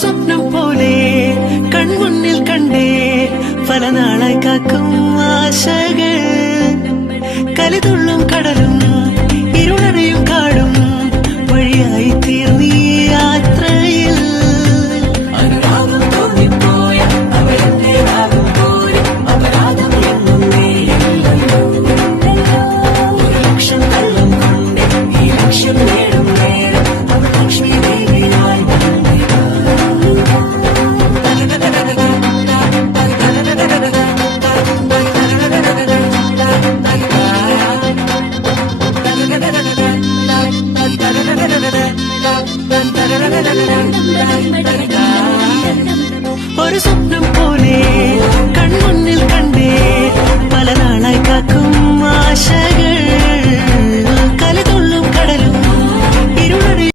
സ്വപ്നം പോലെ കൺമുന്നിൽ കണ്ടേ പല നാളായി കാക്കും ആശകൾ കലിതുള്ളും കടലും ഇരുളറിയും കാടും വഴിയായി തീർ